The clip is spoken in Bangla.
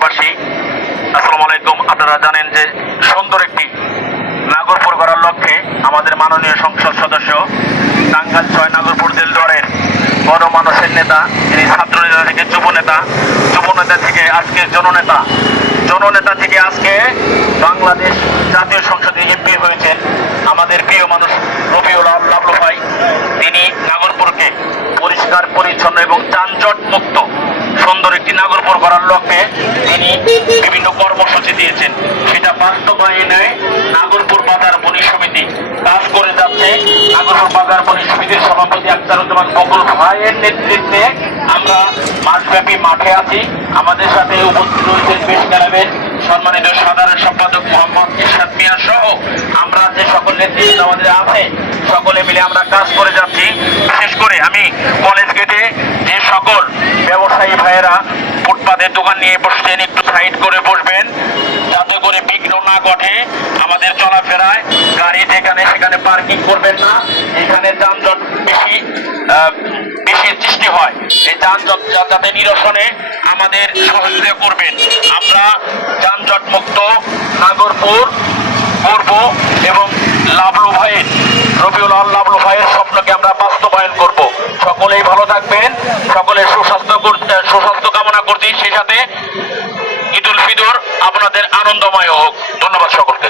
নাগরপুরবাসী, আসসালামু আলাইকুম। আপনারা জানেন যে সুন্দর একটি নাগরপুর করার লক্ষ্যে আমাদের মাননীয় সংসদ সদস্য টাঙ্গাইল ৬ নাগরপুর দেলদুয়ারের বড় মানুষের নেতা, তিনি ছাত্র নেতা থেকে যুব নেতা থেকে আজকে জননেতা থেকে আজকে বাংলাদেশ জাতীয় সংসদে এমপি হয়েছেন আমাদের প্রিয় মানুষ রবিউল আলম লাবলু ভাই। তিনি নাগরপুরকে পরিষ্কার পরিচ্ছন্ন এবং যানজট মুক্ত সুন্দর একটি নাগরপুর করার লক্ষ্যে তিনি বিভিন্ন কর্মসূচি দিয়েছেন। সেটা বাস্তবায়নে নাগরপুর বাজার বণিক সমিতি কাজ করে যাচ্ছে। নাগরপুর বাজার বণিক সমিতির সভাপতি আখতারুজ্জামান বকুল ভাইয়ের নেতৃত্বে আমরা মাসব্যাপী মাঠে আছি। আমাদের সাথে উপস্থিত রয়েছেন প্রেস ক্লাবের সম্মানিত সাধারণ সম্পাদক মোহাম্মদ ইরশাদ মিয়া সহ আমরা যে সকল নেতৃত্ব আমাদের আছে সকলে মিলে আমরা কাজ করে যাচ্ছি। বিশেষ করে আমি কলেজ গেটে যে সকল ব্যবসায়ী ভাইয়েরা ফুটপাতের দোকান নিয়ে বসছেন, একটু সাইড করে বসবেন যাতে করে বিঘ্ন না ঘটে আমাদের চলাফেরায়। গাড়ি যেখানে সেখানে পার্কিং করবেন না, এখানে যানজট বেশি সৃষ্টি হয়। এই যানজট যাতে নিরসনে আমাদের সহযোগিতা করবেন। আমরা যানজট মুক্ত নাগরপুর করব এবং রবিউল আলম লাবলু ভাইয়ের স্বপ্নকে আমরা বাস্তবায়ন করব। সকলেই ভালো থাকবেন, সকলের সুস্বাস্থ্য কামনা করছি। সেই সাথে ঈদুল ফিতর আপনাদের আনন্দময় হোক। ধন্যবাদ সকলকে।